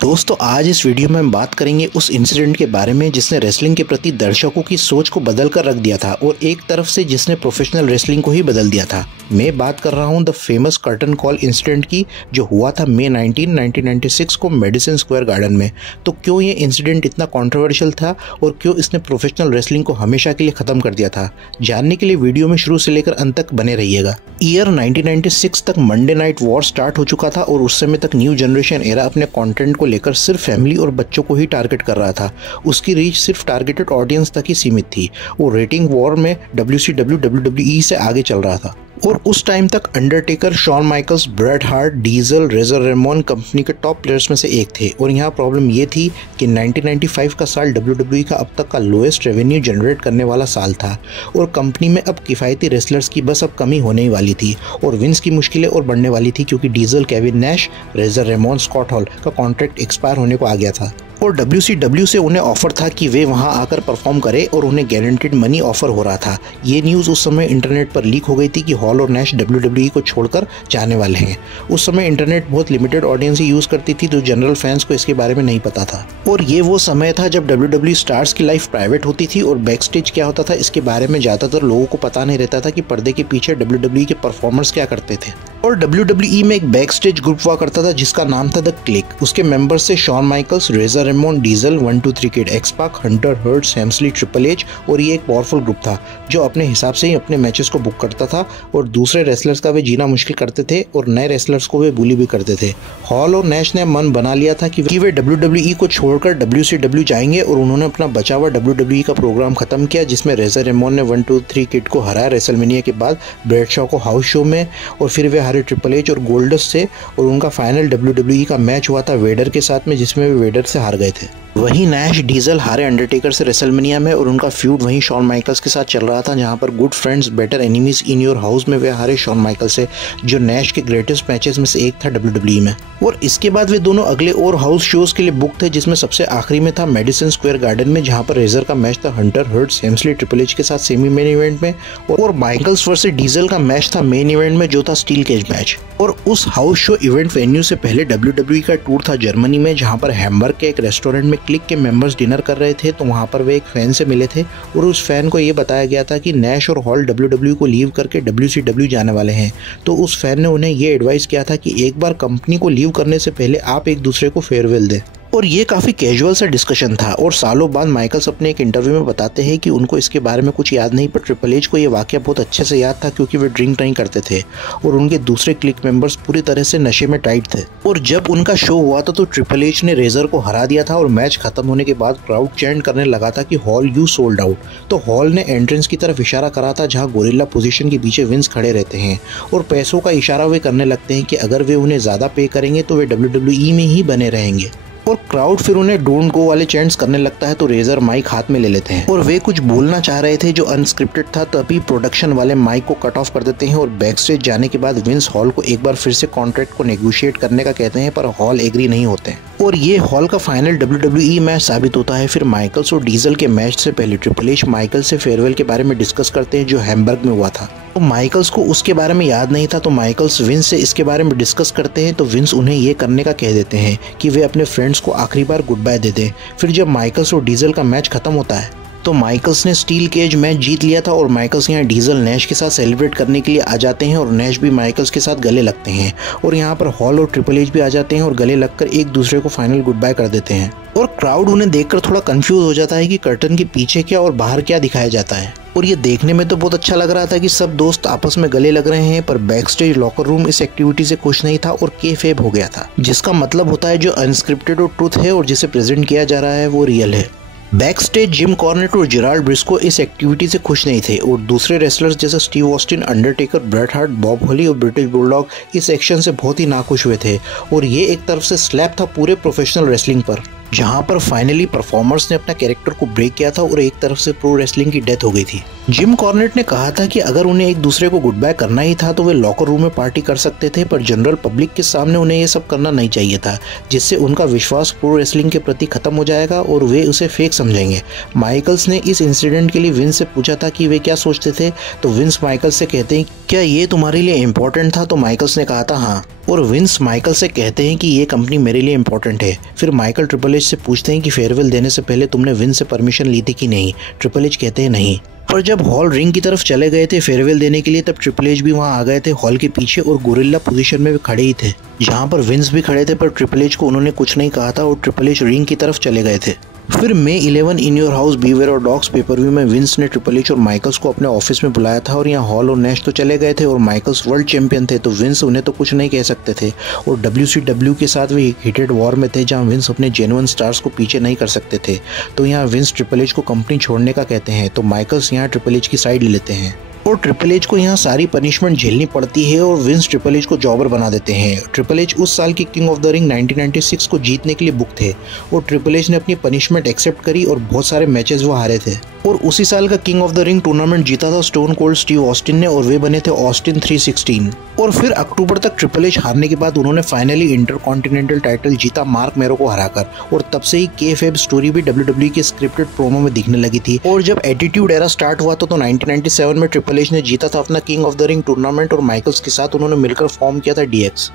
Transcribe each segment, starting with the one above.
दोस्तों आज इस वीडियो में हम बात करेंगे उस इंसिडेंट के बारे में जिसने रेसलिंग के प्रति दर्शकों की सोच को बदल कर रख दिया था और एक तरफ से जिसने प्रोफेशनल रेसलिंग को ही बदल दिया था। मैं बात कर रहा हूं the famous curtain call incident की जो हुआ था मई 19, 1996 को मेडिसन स्क्वायर गार्डन में। तो क्यों ये इंसिडेंट इतना कंट्रोवर्शियल था और क्यों इसने प्रोफेशनल रेसलिंग को हमेशा के लिए ख़त्म कर दिया था, जानने के लिए वीडियो में शुरू से लेकर अंत तक बने रहिएगा। ईयर 1996 तक मंडे नाइट वॉर स्टार्ट हो चुका था और उस समय तक न्यू जनरेशन एरा अपने कंटेंट को लेकर सिर्फ फैमिली और बच्चों को ही टारगेट कर रहा था। उसकी रीच सिर्फ टारगेटेड ऑडियंस तक ही सीमित थी और रेटिंग वॉर में WCW WWE से आगे चल रहा था। और उस टाइम तक Undertaker, Shawn Michaels, Bret Hart, Diesel, Razor Ramon company के टॉप प्लेयर्स में से एक थे। और यहाँ प्रॉब्लम ये थी कि 1995 का साल WWE का अब तक का लोएस्ट रेवेन्यू जनरेट करने वाला साल था और कंपनी में अब किफ़ायती रेसलर्स की बस अब कमी होने ही वाली थी और विंस की मुश्किलें और बढ़ने वाली थी क्योंकि Diesel, Kevin Nash, Razor Ramon, Scott Hall का कॉन्ट्रैक्ट एक्सपायर होने को आ गया था और WCW से उन्हें ऑफर था कि वे वहां आकर परफॉर्म करें और उन्हें गारंटीड मनी ऑफर हो रहा था। ये न्यूज़ उस समय इंटरनेट पर लीक हो गई थी कि हॉल और नैश WWE को छोड़कर जाने वाले हैं। उस समय इंटरनेट बहुत लिमिटेड ऑडियंस ही यूज़ करती थी तो जनरल फैंस को इसके बारे में नहीं पता था। और ये वो समय था जब WWE स्टार्स की लाइफ प्राइवेट होती थी और बैक स्टेज क्या होता था इसके बारे में ज़्यादातर लोगों को पता नहीं रहता था कि पर्दे के पीछे WWE के परफॉर्मर्स क्या करते थे। और WWE में एक बैक स्टेज ग्रुप हुआ करता था जिसका नाम था द क्लिक। उसके मेंबर्स से Shawn Michaels, Razor Ramon, Diesel, 1-2-3 Kid, X-Pac, Hunter, हर्ट्स, हेम्सली, ट्रिपल एच। और ये एक पावरफुल ग्रुप था जो अपने हिसाब से ही अपने मैचेस को बुक करता था और दूसरे रेसलर्स का वे जीना मुश्किल करते थे और नए रेसलर्स को वे बुली भी करते थे। हॉल और नैश ने मन बना लिया था कि वे WWE को छोड़कर WCW जाएंगे और उन्होंने अपना बचा हुआ WWE का प्रोग्राम खत्म किया जिसमें रेजर रेमोन ने 1-2-3 किड को हराया रेसलमेनिया के बाद ब्रैड शॉ को हाउस शो में और फिर वे हारे ट्रिपल एच और गोल्डस से और उनका फाइनल WWE का मैच हुआ था वेडर के साथ में जिसमें वे वेडर से हार गए थे। वहीं नैश, डीजल हारे अंडरटेकर से रेसलमेनिया में और उनका फ्यूड वहीं शॉन माइकल्स के साथ चल रहा था जहां पर good friends better enemies in your house में वे हारे शॉन माइकल्स से जो नैश के ग्रेटेस्ट मैचेस में से एक था WWE में। और इसके बाद वे दोनों अगले और हाउस शोज के लिए बुक थे जिसमें सबसे आखिरी में था मेडिसन स्क्वायर गार्डन में जहां पर रेजर का मैच था हंटर, हर्ट्स, हेम्सली, ट्रिपल एच के साथ सेमी मेन इवेंट में और माइकल्स वर्सेस डीजल का मैच था मेन इवेंट में जो था स्टील केज मैच। और उस हाउस शो इवेंट वेन्यू से पहले WWE का टूर था जर्मनी में जहां पर हैम्बर्ग के एक रेस्टोरेंट में क्लिक के मेंबर्स डिनर कर रहे थे। तो वहां पर वे एक फैन से मिले थे और उस फैन को ये बताया गया था कि नैश और हॉल WWE को लीव करके WCW जाने वाले हैं। तो उस फैन ने उन्हें ये एडवाइस किया था कि एक बार कंपनी को लीव करने से पहले आप एक दूसरे को फेयरवेल दें। और ये काफ़ी कैजुअल सा डिस्कशन था और सालों बाद माइकल्स अपने एक इंटरव्यू में बताते हैं कि उनको इसके बारे में कुछ याद नहीं पर ट्रिपल एच को ये वाकया बहुत अच्छे से याद था क्योंकि वे ड्रिंक नहीं करते थे और उनके दूसरे क्लिक मेंबर्स पूरी तरह से नशे में टाइट थे। और जब उनका शो हुआ था तो ट्रिपल एच ने रेजर को हरा दिया था और मैच खत्म होने के बाद क्राउड चैंट करने लगा था कि हॉल यू सोल्ड आउट। तो हॉल ने एंट्रेंस की तरफ इशारा करा था जहाँ गोरिल्ला पोजीशन के पीछे विंस खड़े रहते हैं और पैसों का इशारा वे करने लगते हैं कि अगर वे उन्हें ज़्यादा पे करेंगे तो वे WWE में ही बने रहेंगे। और क्राउड फिर उन्हें डोंट गो वाले चैंट्स करने लगता है तो रेजर माइक हाथ में ले लेते हैं और वे कुछ बोलना चाह रहे थे जो अनस्क्रिप्टेड था तभी प्रोडक्शन वाले माइक को कट ऑफ कर देते हैं और बैक स्टेज जाने के बाद विंस हॉल को एक बार फिर से कॉन्ट्रैक्ट को नेगोशिएट करने का कहते हैं पर हॉल एग्री नहीं होते हैं और ये हॉल का फाइनल WWE मैच साबित होता है। फिर माइकल्स और डीजल के मैच से पहले ट्रिपल एच माइकल से फेयरवेल के बारे में डिस्कस करते हैं जो हैम्बर्ग में हुआ था। तो माइकल्स को उसके बारे में याद नहीं था तो माइकल्स विंस से इसके बारे में डिस्कस करते हैं तो विंस उन्हें ये करने का कह देते हैं कि वे अपने फ्रेंड्स को आखिरी बार गुड बाय दे दें। फिर जब माइकल्स और डीजल का मैच खत्म होता है तो माइकल्स ने स्टील केज मैच जीत लिया था और माइकल्स यहाँ डीजल नैश के साथ सेलिब्रेट करने के लिए आ जाते हैं और नैश भी माइकल्स के साथ गले लगते हैं और यहाँ पर हॉल और ट्रिपल एच भी आ जाते हैं और गले लगकर एक दूसरे को फाइनल गुड बाय कर देते हैं। और क्राउड उन्हें देखकर थोड़ा कंफ्यूज हो जाता है कि कर्टन के पीछे क्या और बाहर क्या दिखाया जाता है। और ये देखने में तो बहुत अच्छा लग रहा था कि सब दोस्त आपस में गले लग रहे हैं पर बैक स्टेज लॉकर रूम इस एक्टिविटी से खुश नहीं था और केफेब हो गया था जिसका मतलब होता है जो अनस्क्रिप्टेड और ट्रूथ है और जिसे प्रेजेंट किया जा रहा है वो रियल है। बैक स्टेज जिम कॉर्नेट और जेराल्ड ब्रिस्को इस एक्टिविटी से खुश नहीं थे और दूसरे रेसलर्स जैसे Steve Austin, Undertaker, Bret Hart, Bob Holly और ब्रिटिश बुलडॉग इस एक्शन से बहुत ही नाखुश हुए थे और ये एक तरफ से स्लैप था पूरे प्रोफेशनल रेसलिंग पर जहां पर फाइनली परफॉर्मर्स ने अपना कैरेक्टर को ब्रेक किया था और एक तरफ से प्रो रेसलिंग की डेथ हो गई थी। जिम कॉर्नेट ने कहा था कि अगर उन्हें एक दूसरे को गुड बाय करना ही था तो वे लॉकर रूम में पार्टी कर सकते थे, पर जनरल पब्लिक के सामने उन्हें ये सब करना नहीं चाहिए था, जिससे उनका विश्वास प्रो रेसलिंग के प्रति खत्म हो जाएगा और वे उसे फेक समझेंगे। माइकल्स ने इस इंसिडेंट के लिए विंस से पूछा था कि वे क्या सोचते थे, तो विंस माइकल्स से कहते हैं क्या ये तुम्हारे लिए इम्पोर्टेंट था, तो माइकल्स ने कहा था हाँ, और विंस माइकल से कहते हैं कि ये कंपनी मेरे लिए इम्पोर्टेंट है। फिर माइकल ट्रिपल एच से पूछते हैं कि फेयरवेल देने से पहले तुमने विंस से परमिशन ली थी कि नहीं। ट्रिपल एच कहते हैं नहीं। पर जब हॉल रिंग की तरफ चले गए थे फेयरवेल देने के लिए, तब ट्रिपल एच भी वहां आ गए थे हॉल के पीछे और गोरिल्ला पोजीशन में वे खड़े ही थे, जहां पर विंस भी खड़े थे, पर ट्रिपल एच को उन्होंने कुछ नहीं कहा था और ट्रिपल एच रिंग की तरफ चले गए थे। फिर May 11 in your house beware और डॉग्स पेपर व्यू में विंस ने ट्रिपल एच और माइकल्स को अपने ऑफिस में बुलाया था, और यहाँ हॉल और नैश तो चले गए थे और माइकल्स वर्ल्ड चैंपियन थे, तो विंस उन्हें तो कुछ नहीं कह सकते थे, और WCW के साथ वे हीटेड वॉर में थे जहाँ विंस अपने जेन्युइन स्टार्स को पीछे नहीं कर सकते थे। तो यहाँ विंस ट्रिपल एच को कंपनी छोड़ने का कहते हैं, तो माइकल्स यहाँ ट्रिपल एच की साइड ले लेते हैं और ट्रिपल एच को यहाँ सारी पनिशमेंट झेलनी पड़ती है और विंस ट्रिपल एच को जॉबर बना देते हैं। ट्रिपल एच उस साल की किंग ऑफ द रिंग 1996 को जीतने के लिए बुक थे और ट्रिपल एच ने अपनी पनिशमेंट एक्सेप्ट करी और बहुत सारे मैचेस वो हारे थे, और उसी साल का king of the ring tournament जीता था स्टोन कोल्ड स्टीव ऑस्टिन ने और वे बने थे ऑस्टिन 316। और फिर अक्टूबर तक ट्रिपल एच हारने के बाद उन्होंने फाइनली इंटरकॉन्टिनेंटल टाइटल जीता मार्क मैरो को हराकर, और तब से ही केएफएफ स्टोरी भी WWE के स्क्रिप्टेड प्रोमो में दिखने लगी थी। और जब एटीट्यूड एरा स्टार्ट हुआ तो 1997 में ट्रिपल एच ने जीता था अपना king of the ring tournament और माइकल्स के साथ उन्होंने मिलकर फॉर्म किया था DX।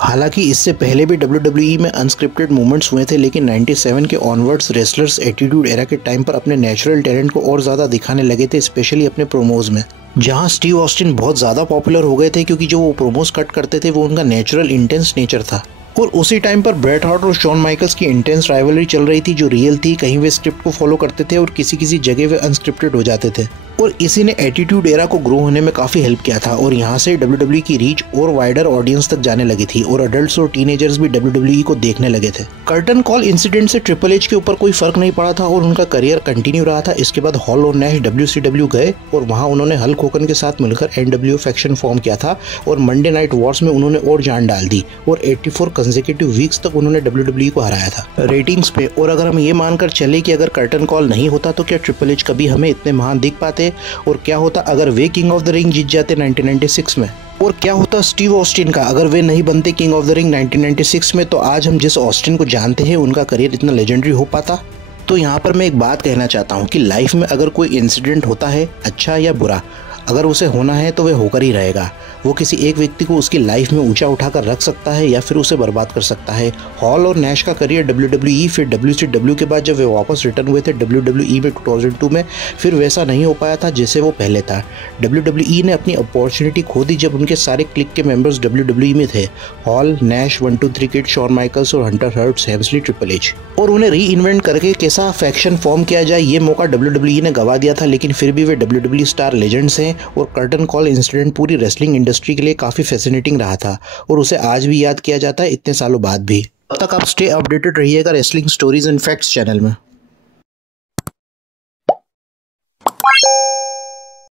हालांकि इससे पहले भी WWE में अनस्क्रिप्टेड मूवमेंट्स हुए थे, लेकिन 97 के ऑनवर्ड्स रेसलर्स एटीट्यूड एरा के टाइम पर अपने नेचुरल टैलेंट को और ज़्यादा दिखाने लगे थे, स्पेशली अपने प्रोमोज में, जहां स्टीव ऑस्टिन बहुत ज़्यादा पॉपुलर हो गए थे क्योंकि जो वो प्रोमोज कट करते थे वो उनका नेचुरल इंटेंस नेचर था। और उसी टाइम पर ब्रेट हार्ट और शॉन माइकल्स की इंटेंस राइवलरी चल रही थी जो रियल थी, कहीं वे स्क्रिप्ट को फॉलो करते थे और किसी किसी जगह वे अनस्क्रिप्टेड हो जाते थे, और इसी ने एटीट्यूड एरा को ग्रो होने में काफ़ी हेल्प किया था। और यहाँ से WWE की रीच और वाइडर ऑडियंस तक जाने लगी थी और अडल्ट्स और टीनेजर्स भी WWE को देखने लगे थे। कर्टन कॉल इंसिडेंट से ट्रिपल एच के ऊपर कोई फर्क नहीं पड़ा था और उनका करियर कंटिन्यू रहा था। इसके बाद हॉल और नैश WCW गए और वहाँ उन्होंने हल्क होगन के साथ मिलकर NWO फैक्शन फॉर्म किया था और मंडे नाइट वॉर्स में उन्होंने और जान डाल दी और 84 कंसेक्यूटिव वीक्स तक उन्होंने WWE को हराया था रेटिंग्स पे। और अगर हम ये मानकर चले कि अगर कर्टन कॉल नहीं होता तो क्या ट्रिपल एच कभी हमें इतने महान दिख पाते, और क्या होता अगर वे किंग ऑफ द रिंग जीत जाते 1996 में, और क्या होता स्टीव ऑस्टिन का अगर वे नहीं बनते किंग ऑफ द रिंग 1996 में, तो आज हम जिस ऑस्टिन को जानते हैं उनका करियर इतना लेजेंडरी हो पाता। तो यहाँ पर मैं एक बात कहना चाहता हूँ कि लाइफ में अगर कोई इंसिडेंट होता है अच्छा या बुरा, अगर उसे होना है तो वह होकर ही रहेगा। वो किसी एक व्यक्ति को उसकी लाइफ में ऊंचा उठाकर रख सकता है या फिर उसे बर्बाद कर सकता है। हॉल और नैश का करियर WWE फिर WCW के बाद जब वे वापस रिटर्न हुए थे WWE में 2002 में, फिर वैसा नहीं हो पाया था जैसे वो पहले था। WWE ने अपनी अपॉर्चुनिटी खो दी जब उनके सारे क्लिक के मेंबर्स WWE में थे, Hall, Nash, 1-2-3 Kid, Shawn Michaels और हंटर हर्ट्स, हेम्सली, ट्रिपल एच, और उन्हें री इन्वेंट करके कैसा फैक्शन फॉर्म किया जाए ये मौका WWE ने गवा दिया था। लेकिन फिर भी वे WWE स्टार लेजेंड्स हैं और कर्टन कॉल इंसिडेंट पूरी रेसलिंग इंडस्ट्री के लिए काफ़ी फैसिनेटिंग रहा था और उसे आज भी याद किया जाता है इतने सालों बाद भी। तब तक आप स्टे अपडेटेड रहिएगा wrestling stories and facts channel में।